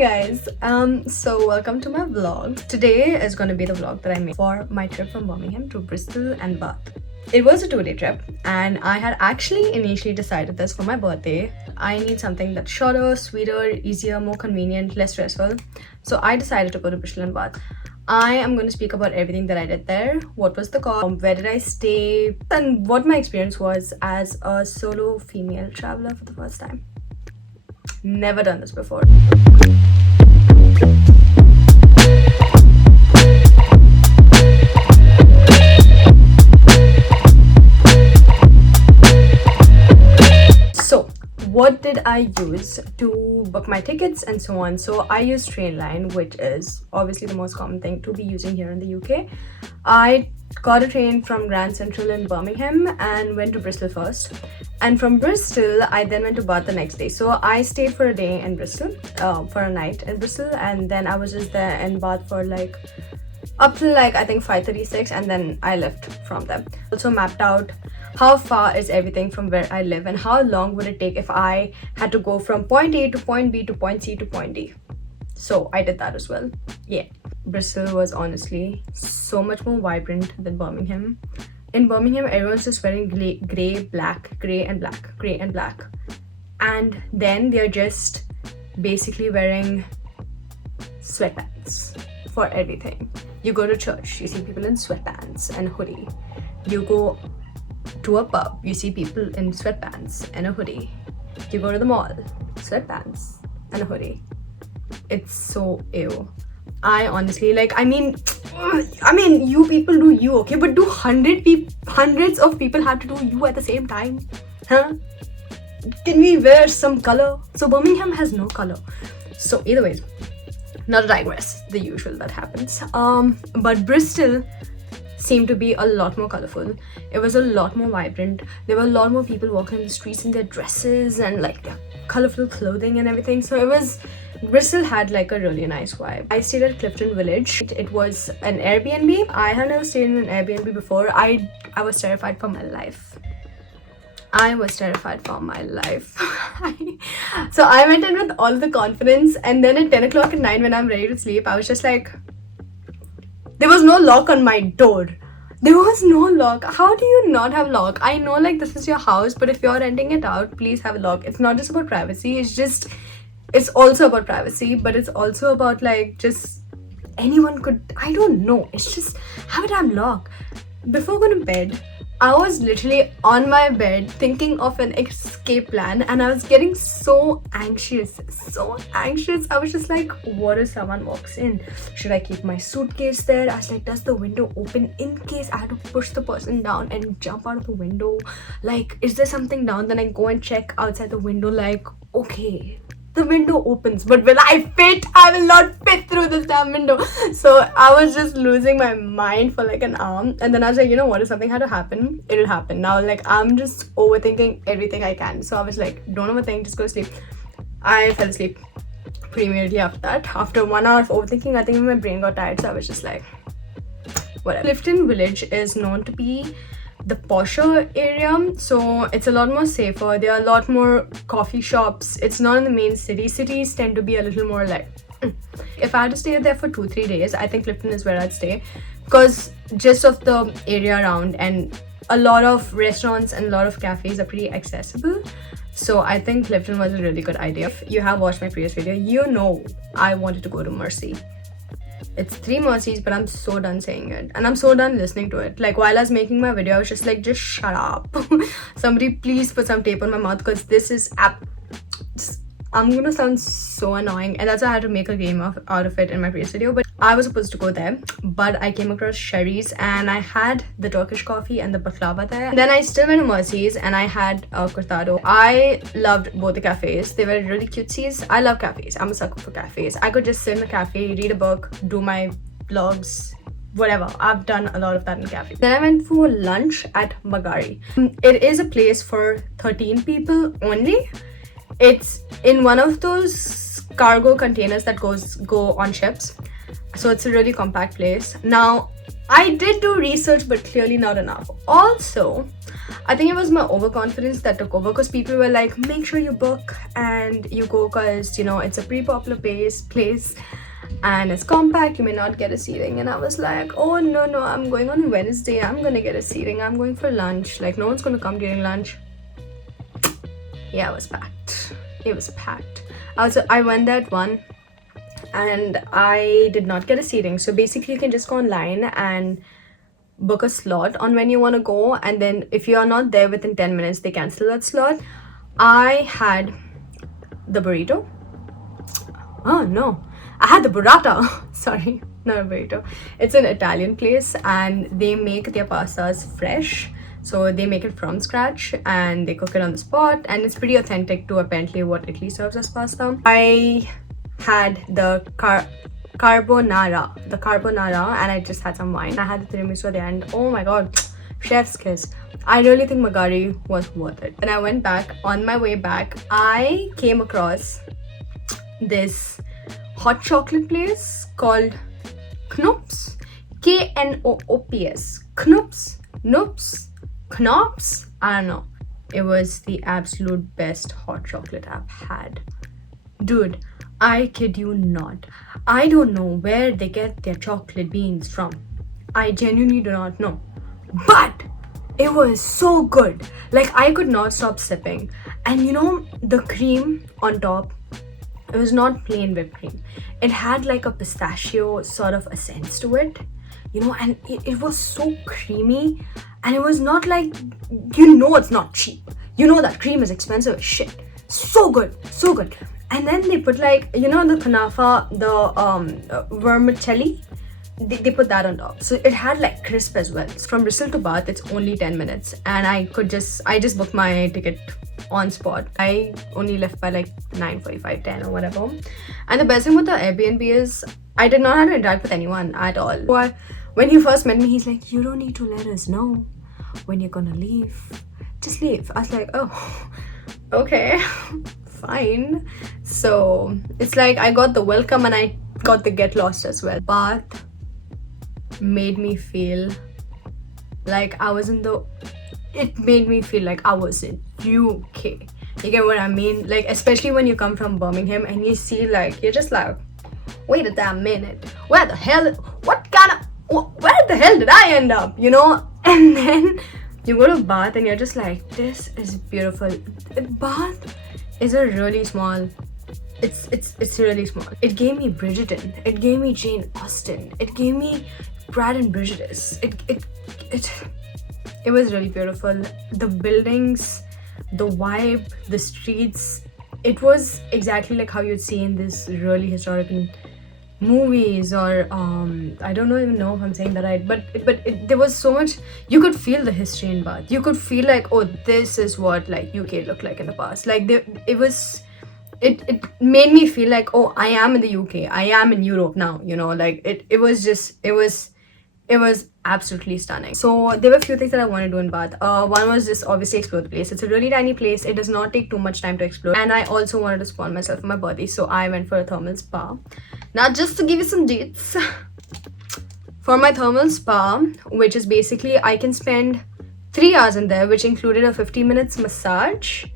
guys, so welcome to my vlog. Today is going to be the vlog that I made for my trip from Birmingham to Bristol and Bath. It was a 2-day trip and I had actually initially decided this for my birthday. I need something that's shorter, sweeter, easier, more convenient, less stressful. So I decided to go to Bristol and Bath. I am going to speak about everything that I did there, what was the cost, where did I stay, and what my experience was as a solo female traveler for the first time. Never done this before. So what did I use to book my tickets and so on? So I used Trainline, which is obviously the most common thing to be using here in the UK. I got a train from Grand Central in Birmingham and went to Bristol first. And from Bristol, I then went to Bath the next day. So I stayed for a day in Bristol, for a night in Bristol, and then I was just there in Bath for like up to like I think 5:36, and then I left from them. Also mapped out how far is everything from where I live and how long would it take if I had to go from point A to point B to point C to point D. So I did that as well. Yeah, Bristol was honestly so much more vibrant than Birmingham. In Birmingham, everyone's just wearing grey, black, grey and black, grey and black. And then they're just basically wearing sweatpants for everything. You go to church, you see people in sweatpants and a hoodie. You go to a pub, you see people in sweatpants and a hoodie. You go to the mall, sweatpants and a hoodie. It's so ew. I honestly, like, I mean, you people do you, okay? But do hundreds of people have to do you at the same time? Huh? Can we wear some color? So Birmingham has no color. So either ways, not to digress, the usual that happens. But Bristol seemed to be a lot more colorful. It was a lot more vibrant. There were a lot more people walking in the streets in their dresses and like their colorful clothing and everything. So Bristol had like a really nice vibe. I stayed at Clifton Village. It was an Airbnb. I had never stayed in an Airbnb before. I was terrified for my life. I was terrified for my life. So I went in with all the confidence, and then at 10 o'clock at night when I'm ready to sleep, I was just like, there was no lock on my door. There was no lock. How do you not have lock? I know like this is your house, but if you're renting it out, please have a lock. It's not just about privacy. It's also about privacy, but it's also about like just anyone could, I don't know. It's just have a damn lock. Before going to bed, I was literally on my bed thinking of an escape plan, and I was getting so anxious. I was just like, what if someone walks in? Should I keep my suitcase there? I was like, does the window open in case I had to push the person down and jump out of the window? Like, is there something down? Then I go and check outside the window, like, okay, the window opens, but will I fit? I will not fit through this damn window. So I was just losing my mind for like an hour, and then I was like, you know what, if something had to happen, it'll happen. Now like I'm just overthinking everything I can. So I was like, don't overthink, just go to sleep. I fell asleep pretty immediately after that. After 1 hour of overthinking, I think my brain got tired, so I was just like, whatever. Clifton Village is known to be the posher area, so it's a lot more safer. There are a lot more coffee shops. It's not in the main city. Cities tend to be a little more like if I had to stay there for 2-3 days, I think Clifton is where I'd stay, because just of the area around, and a lot of restaurants and a lot of cafes are pretty accessible. So I think Clifton was a really good idea. If you have watched my previous video, you know I wanted to go to Mercy. It's 3 Mercies, but I'm so done saying it and I'm so done listening to it. Like while I was making my video, I was just like, just shut up. Somebody please put some tape on my mouth, because this is I'm gonna sound so annoying, and that's why I had to make a game out of it in my previous video. But I was supposed to go there, but I came across Sherry's and I had the Turkish coffee and the baklava there. Then I still went to Mercy's and I had cortado. I loved both the cafes. They were really cutesies. I love cafes. I'm a sucker for cafes. I could just sit in a cafe, read a book, do my vlogs, whatever. I've done a lot of that in cafes. Then I went for lunch at Magari. It is a place for 13 people only. It's in one of those cargo containers that go on ships, so it's a really compact place. Now I did do research, but clearly not enough. Also, I think it was my overconfidence that took over, because people were like, make sure you book and you go, because you know it's a pretty popular place and it's compact, you may not get a seating. And I was like, oh no, I'm going on Wednesday, I'm gonna get a seating, I'm going for lunch, like no one's gonna come during lunch. Yeah, it was packed. Also, I went there at 1 and I did not get a seating. So basically you can just go online and book a slot on when you want to go, and then if you are not there within 10 minutes they cancel that slot. I had the burrito. Oh no, I had the burrata. Sorry, not a burrito. It's an Italian place and they make their pastas fresh. So they make it from scratch and they cook it on the spot, and it's pretty authentic to apparently what Italy serves as pasta. I had the carbonara, and I just had some wine. I had the tiramisu at the end. Oh my god, chef's kiss. I really think Magari was worth it. When I went back, on my way back, I came across this hot chocolate place called Knoops. Knoops. Knoops? I don't know. It was the absolute best hot chocolate I've had. Dude, I kid you not. I don't know where they get their chocolate beans from. I genuinely do not know. But it was so good. Like, I could not stop sipping. And you know, the cream on top, it was not plain whipped cream. It had like a pistachio sort of essence to it. You know, and it was so creamy. And it was not like, you know, it's not cheap. You know that cream is expensive as shit. So good, so good. And then they put like, you know, the kanafa, the vermicelli, they put that on top. So it had like crisp as well. It's from Bristol to Bath, it's only 10 minutes. And I just booked my ticket on spot. I only left by like 9:45, 10 or whatever. And the best thing with the Airbnb is I did not have to interact with anyone at all. When he first met me, he's like, you don't need to let us know when you're gonna leave. Just leave. I was like, oh, okay. Fine. So it's like I got the welcome and I got the get lost as well. Bath made me feel like I was in it made me feel like I was in UK. You get what I mean? Like, especially when you come from Birmingham and you see, like, you're just like, wait a damn minute, where the hell did I end up, you know? And then you go to Bath and you're just like, this is beautiful. Bath is a really small, it's really small. It gave me Bridgerton, it gave me Jane Austen, it gave me Pride and Prejudice. It was really beautiful. The buildings, the vibe, the streets, it was exactly like how you'd see in this really historical movies, or I don't even know if I'm saying that right, but there was so much. You could feel the history in Bath. You could feel like, oh, this is what like UK looked like in the past. Like it made me feel like, oh, I am in the UK, I am in Europe now, you know. Like it was absolutely stunning. So there were a few things that I want to do in Bath. One was just obviously explore the place. It's a really tiny place. It does not take too much time to explore. And I also wanted to spoil myself for my birthday, so I went for a thermal spa. Now, just to give you some dates, for my thermal spa, which is basically I can spend 3 hours in there, which included a 50 minutes massage,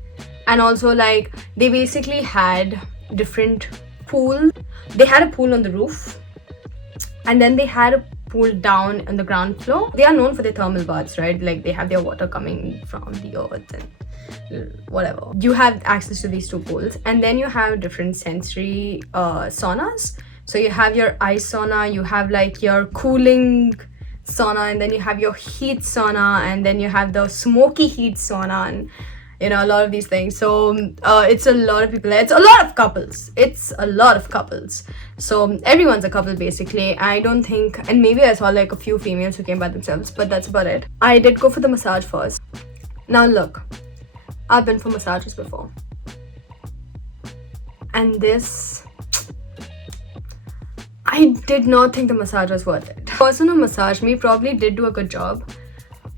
and also like they basically had different pools. They had a pool on the roof, and then they had a pool down on the ground floor. They are known for their thermal baths, right? Like they have their water coming from the earth and whatever. You have access to these two pools, and then you have different sensory saunas. So you have your ice sauna, you have like your cooling sauna, and then you have your heat sauna, and then you have the smoky heat sauna, and you know, a lot of these things. So it's a lot of people there. It's a lot of couples. So everyone's a couple basically. I don't think, and maybe I saw like a few females who came by themselves, but that's about it. I did go for the massage first. Now look, I've been for massages before, and this, I did not think the massage was worth it. The person who massaged me probably did do a good job,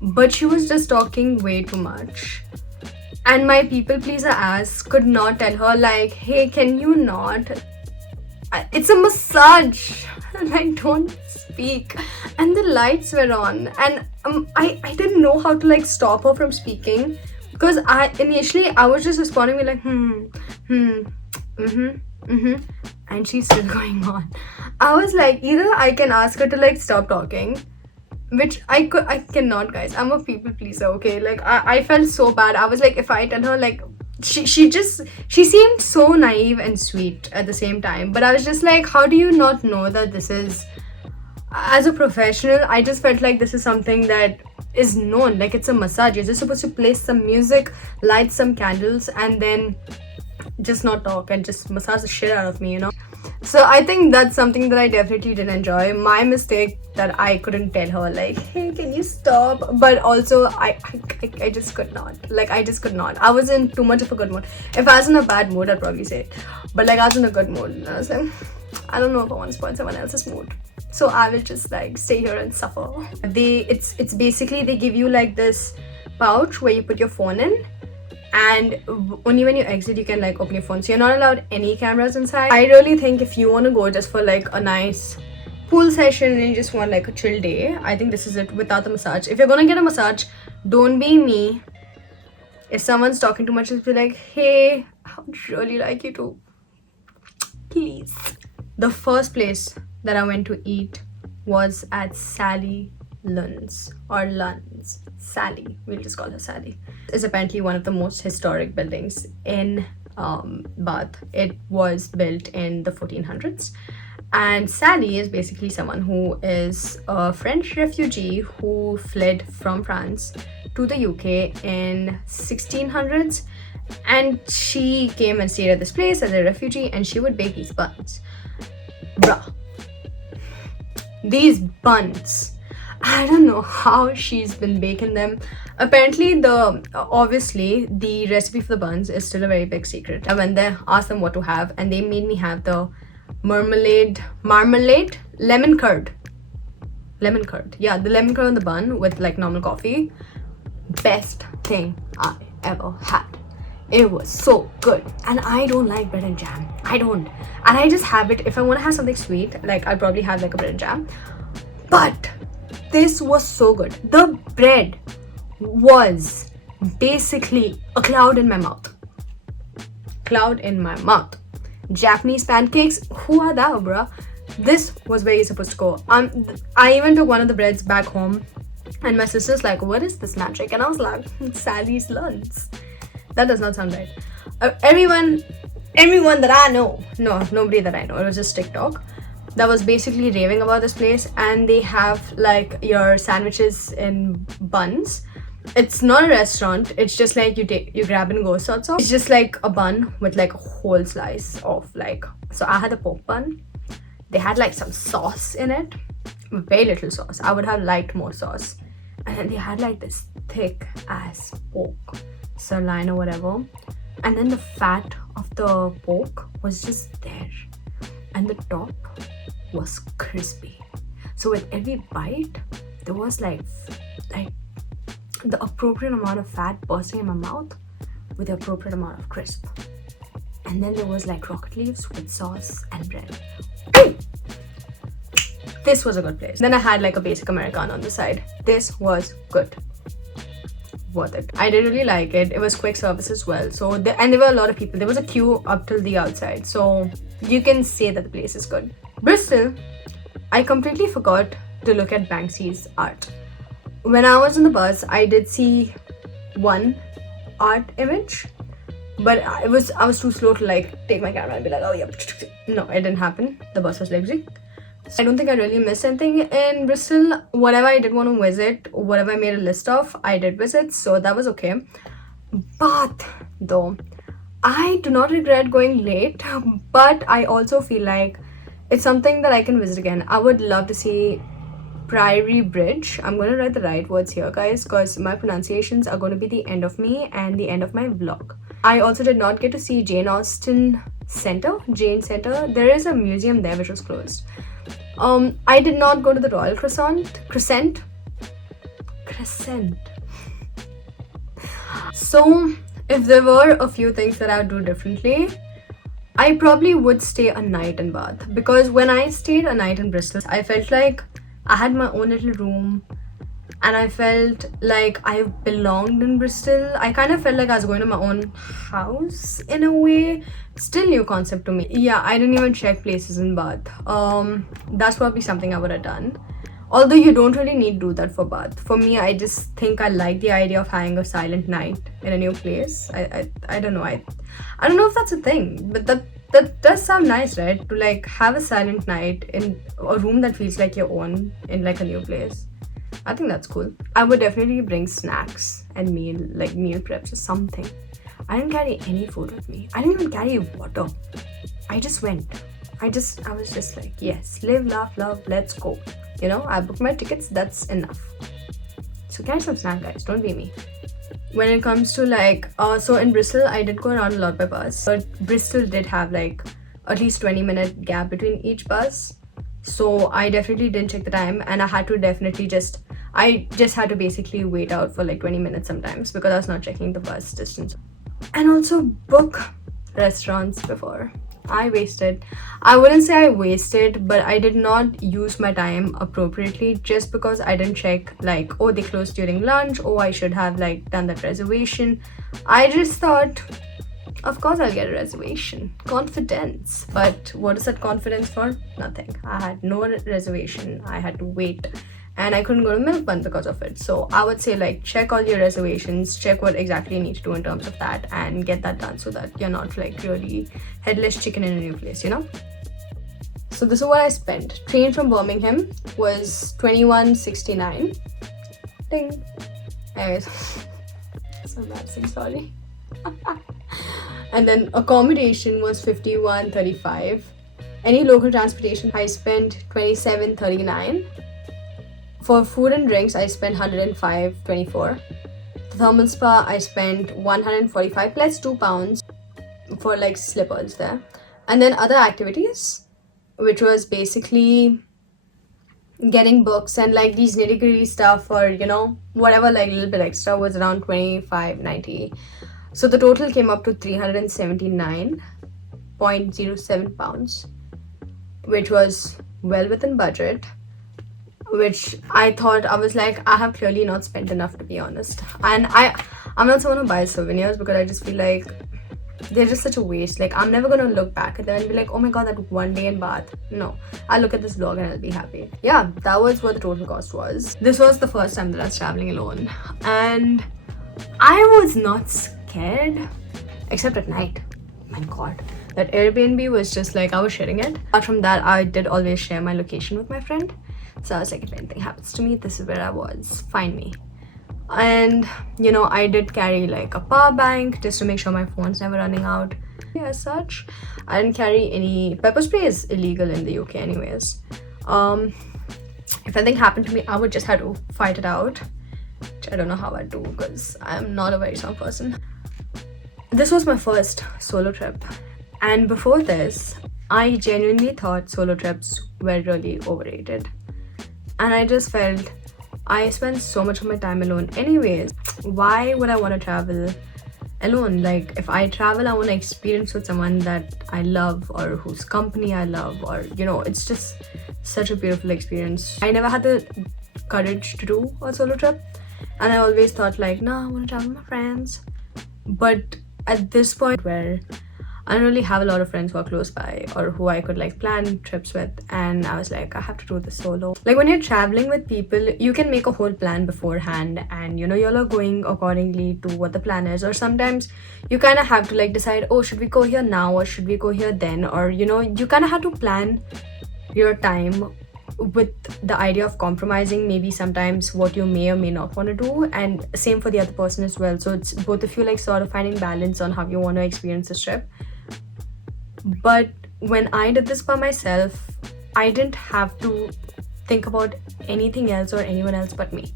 but she was just talking way too much. And my people pleaser ass could not tell her like, hey, can you not? It's a massage. Like, don't speak, and the lights were on, and I didn't know how to like stop her from speaking, because I was just responding with like and she's still going on. I was like, either I can ask her to like stop talking, which I cannot, guys. I'm a people pleaser, okay? Like I felt so bad. I was like, if I tell her, like, she seemed so naive and sweet at the same time, but I was just like, how do you not know that this is, as a professional, I just felt like this is something that is known. Like, it's a massage. You're just supposed to play some music, light some candles, and then just not talk and just massage the shit out of me, you know? So I think that's something that I definitely did enjoy. My mistake that I couldn't tell her, like, hey, can you stop? But also I just could not. Like, I just could not. I was in too much of a good mood. If I was in a bad mood, I'd probably say it. But like, I was in a good mood, and I was like, I don't know if I want to spoil someone else's mood, so I will just like stay here and suffer. It's basically, they give you like this pouch where you put your phone in, and only when you exit you can like open your phone, so you're not allowed any cameras inside. I really think if you want to go just for like a nice pool session and you just want like a chill day, I think this is it without the massage. If you're gonna get a massage, don't be me. If someone's talking too much, just be like, hey, I would really like you to please. The first place that I went to eat was at Sally Lunds, or Lunds. Sally, we'll just call her Sally. It's apparently one of the most historic buildings in Bath. It was built in the 1400s. And Sally is basically someone who is a French refugee who fled from France to the UK in 1600s. And she came and stayed at this place as a refugee, and she would bake these buns. Bruh. These buns, I don't know how she's been baking them. Apparently, obviously the recipe for the buns is still a very big secret. I went there, asked them what to have, and they made me have the lemon curd. Yeah, the lemon curd on the bun with like normal coffee. Best thing I ever had. It was so good. And I don't like bread and jam. I don't. And I just have it if I want to have something sweet. Like, I'll probably have like a bread and jam. But this was so good. The bread was basically a cloud in my mouth. Cloud in my mouth. Japanese pancakes, who are thou, bruh? This was where you're supposed to go. I even took one of the breads back home, and my sister's like, what is this magic? And I was like, Sally's Lunds. That does not sound right. Everyone that I know, no, nobody that I know, it was just TikTok, that was basically raving about this place. And they have like your sandwiches in buns. It's not a restaurant, it's just like you grab and go sorts of. It's just like a bun with like a whole slice of like, so I had a pork bun. They had like some sauce in it, very little sauce. I would have liked more sauce. And then they had like this thick ass pork sirloin or whatever, and then the fat of the pork was just there, and the top was crispy. So with every bite there was like the appropriate amount of fat bursting in my mouth with the appropriate amount of crisp. And then there was like rocket leaves with sauce and bread. This was a good place. Then I had like a basic Americano on the side. This was good. Worth it. I did really like it. It was quick service as well. So and there were a lot of people. There was a queue up till the outside. So you can say that the place is good. Bristol, I completely forgot to look at Banksy's art. When I was on the bus, I did see one art image, but I was too slow to like take my camera and be like, oh yeah. No, it didn't happen. The bus was lazy. I don't think I really missed anything in Bristol. Whatever I did want to visit, whatever I made a list of, I did visit, so that was okay. Bath, though, I do not regret going late, but I also feel like it's something that I can visit again. I would love to see Priory Bridge. I'm going to write the right words here, guys, because my pronunciations are going to be the end of me and the end of my vlog. I also did not get to see Jane Center. There is a museum there which was closed. I did not go to the Royal Crescent. So if there were a few things that I would do differently, I probably would stay a night in Bath, because when I stayed a night in Bristol, I felt like I had my own little room, and I felt like I belonged in Bristol. I kind of felt like I was going to my own house in a way. Still new concept to me. Yeah, I didn't even check places in Bath. That's probably something I would have done. Although you don't really need to do that for Bath. For me, I just think I like the idea of having a silent night in a new place. I don't know. I don't know if that's a thing, but that does sound nice, right? To like have a silent night in a room that feels like your own in like a new place. I think that's cool. I would definitely bring snacks and meal preps or something. I didn't carry any food with me. I didn't even carry water. I just went. I was just like, yes, live, laugh, love, let's go. You know, I booked my tickets, that's enough. So carry some snack, guys, don't be me. When it comes to like, so in Bristol, I did go around a lot by bus, but Bristol did have like at least 20-minute gap between each bus. So I definitely didn't check the time, and I had to basically wait out for like 20 minutes sometimes because I was not checking the bus distance. And also book restaurants before. I wouldn't say I wasted, but I did not use my time appropriately just because I didn't check like, oh, they closed during lunch, oh, I should have like done that reservation. I just thought, of course I'll get a reservation. Confidence. But what is that confidence for? Nothing. I had no reservation. I had to wait. And I couldn't go to Milk Bun because of it. So I would say like check all your reservations, check what exactly you need to do in terms of that, and get that done so that you're not like really headless chicken in a new place, you know? So this is what I spent. Train from Birmingham was $21.69. Ding. Anyways, so embarrassing, sorry. And then accommodation was $51.35. Any local transportation, I spent $27.39. For food and drinks, I spent $105.24. The thermal spa, I spent $145 plus £2 for like slippers there. And then other activities, which was basically getting books and like these nitty-gritty stuff, or you know, whatever, like a little bit extra, was around $25.90. So the total came up to £379.07, which was well within budget. Which I thought, I was like, I have clearly not spent enough, to be honest. And I'm not someone who buys souvenirs because I just feel like they're just such a waste. Like, I'm never gonna look back at them and be like, oh my god, that one day in Bath. No, I'll look at this vlog and I'll be happy. Yeah, that was what the total cost was. This was the first time that I was traveling alone, and I was not scared except at night. My god, that Airbnb was just like, I was sharing it. Apart from that, I did always share my location with my friend. So I was like, if anything happens to me, this is where I was. Find me. And, you know, I did carry like a power bank just to make sure my phone's never running out. Yeah, as such, I didn't carry any pepper spray. Is illegal in the UK anyways. If anything happened to me, I would just have to fight it out. Which I don't know how I'd do because I'm not a very strong person. This was my first solo trip. And before this, I genuinely thought solo trips were really overrated. And I just felt I spend so much of my time alone anyways. Why would I want to travel alone? Like, if I travel, I want to experience with someone that I love or whose company I love, or you know, it's just such a beautiful experience. I never had the courage to do a solo trip, and I always thought like, no, I want to travel with my friends. But at this point where I don't really have a lot of friends who are close by or who I could like plan trips with, and I was like, I have to do this solo. Like, when you're traveling with people, you can make a whole plan beforehand, and you know, you're all going accordingly to what the plan is. Or sometimes you kind of have to like decide, oh, should we go here now or should we go here then? Or you know, you kind of have to plan your time with the idea of compromising maybe sometimes what you may or may not want to do, and same for the other person as well. So it's both of you like sort of finding balance on how you want to experience this trip. But when I did this by myself, I didn't have to think about anything else or anyone else but me.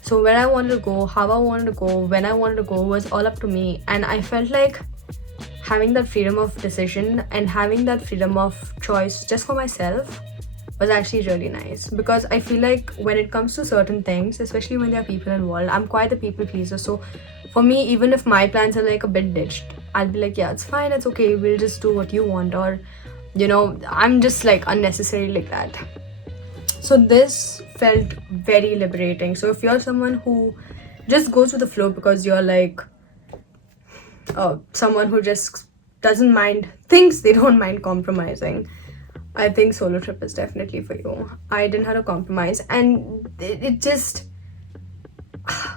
So where I wanted to go, how I wanted to go, when I wanted to go was all up to me. And I felt like having that freedom of decision and having that freedom of choice just for myself was actually really nice. Because I feel like when it comes to certain things, especially when there are people involved, I'm quite a people pleaser. So for me, even if my plans are like a bit ditched, I'll be like, yeah, it's fine, it's okay, we'll just do what you want. Or you know, I'm just like unnecessary like that. So this felt very liberating. So if you're someone who just goes with the flow because you're like someone who just doesn't mind, thinks they don't mind compromising, I think solo trip is definitely for you. I didn't have to compromise, and it just,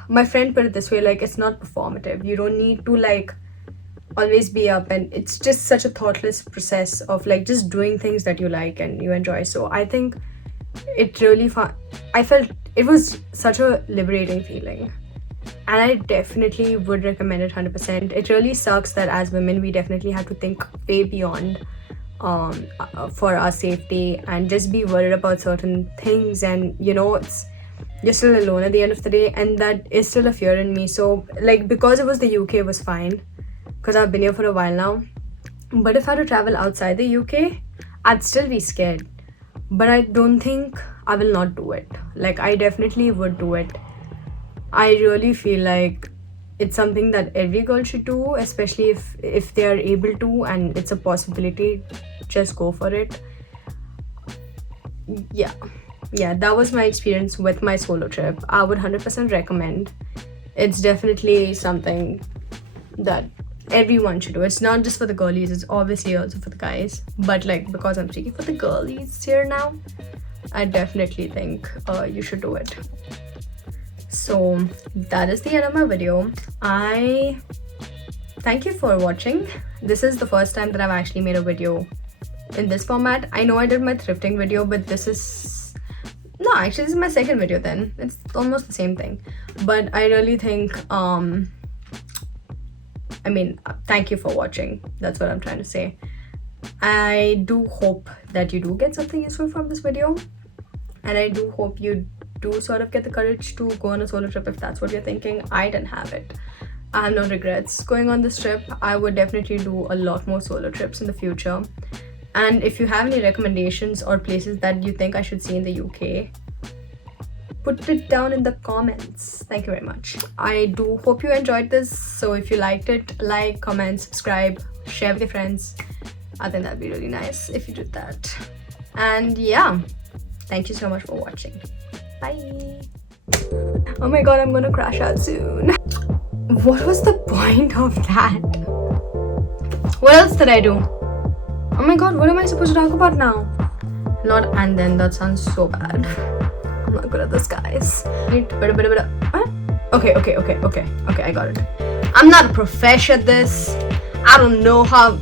my friend put it this way, like, it's not performative. You don't need to like always be up, and it's just such a thoughtless process of like just doing things that you like and you enjoy. So I think it really I felt it was such a liberating feeling, and I definitely would recommend it 100%. It really sucks that as women we definitely have to think way beyond for our safety and just be worried about certain things, and you know, it's, you're still alone at the end of the day, and that is still a fear in me. So like, because it was the UK, it was fine because I've been here for a while now, but if I had to travel outside the UK, I'd still be scared. But I don't think I will not do it. Like, I definitely would do it. I really feel like it's something that every girl should do, especially if they are able to and it's a possibility. Just go for it. Yeah, that was my experience with my solo trip. I would 100% recommend. It's definitely something that everyone should do. It's not just for the girlies, it's obviously also for the guys, but like, because I'm speaking for the girlies here now, I definitely think you should do it. So that is the end of my video. I thank you for watching. This is the first time that I've actually made a video in this format. I know I did my thrifting video, but this is my second video. Then it's almost the same thing, but I really think thank you for watching. That's what I'm trying to say. I do hope that you do get something useful from this video, and I do hope you do sort of get the courage to go on a solo trip if that's what you're thinking. I didn't have it. I have no regrets going on this trip. I would definitely do a lot more solo trips in the future. And if you have any recommendations or places that you think I should see in the UK, put it down in the comments. Thank you very much. I do hope you enjoyed this. So if you liked it, like, comment, subscribe, share with your friends. I think that'd be really nice if you did that. And yeah, thank you so much for watching. Bye. Oh my god, I'm gonna crash out soon. What was the point of that? What else did I do? Oh my god, what am I supposed to talk about now? Not and then, that sounds so bad. I'm not good at this, guys. Okay, I got it. I'm not a professional at this. I don't know how.